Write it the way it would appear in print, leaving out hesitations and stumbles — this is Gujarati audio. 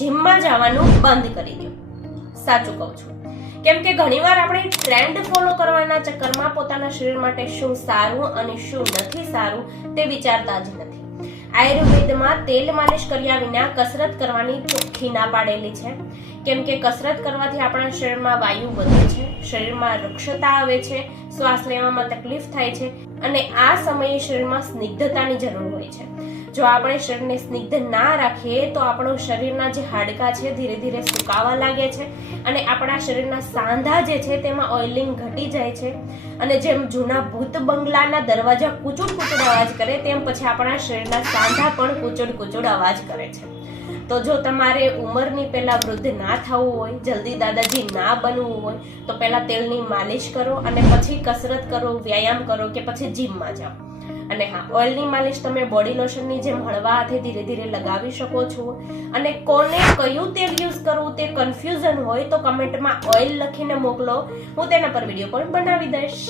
જીમમાં જવાનું બંધ કરી દો. સાચું કહું છું, કેમ કે ઘણીવાર આપણે ટ્રેન્ડ ફોલો કરવાના ચક્કરમાં પોતાના શરીર માટે શું સારું અને શું નથી સારું તે વિચારતા જ નથી. આયુર્વેદમાં તેલ માલિશ કર્યા વિના કસરત કરવાની ચોખ્ખી ના પાડેલી છે, કેમ કે કસરત કરવાથી આપણા શરીરમાં વાયુ વધે છે, શરીરમાં રૂક્ષતા આવે છે, શ્વાસ લેવામાં તકલીફ થાય છે અને આ સમયે શરીરમાં સ્નિગ્ધતાની જરૂર હોય છે. જો આપણે શરીરને સ્નિગ્ધ ના રાખીએ તો આપણું શરીરના જે હાડકાં છે ધીરે ધીરે સુકાવા લાગે છે અને આપણા શરીરના સાંધા જે છે તેમાં ઓઇલિંગ ઘટી જાય છે અને જેમ જૂના ભૂત બંગલાના દરવાજા કુચુડ કુચુડ અવાજ કરે તેમ પછી આપણા શરીરના સાંધા પણ કુચુડ કુચુડ અવાજ કરે છે. તો જો તમારે ઉંમરની પહેલા વૃદ્ધ ના થવું હોય, જલ્દી દાદાજી ના બનવું હોય તો પહેલા તેલની માલિશ કરો અને પછી કસરત કરો, વ્યાયામ કરો કે પછી જીમમાં જાઓ. અને હા, ઓઇલની માલિશ તમે બોડી લોશનની જેમ હળવા હાથે ધીરે ધીરે લગાવી શકો છો. અને કોને કયું તેલ યુઝ કરવું તે કન્ફ્યુઝન હોય તો કમેન્ટમાં ઓઇલ લખીને મોકલો, હું તેના પર વિડીયો પણ બનાવી દઈશ.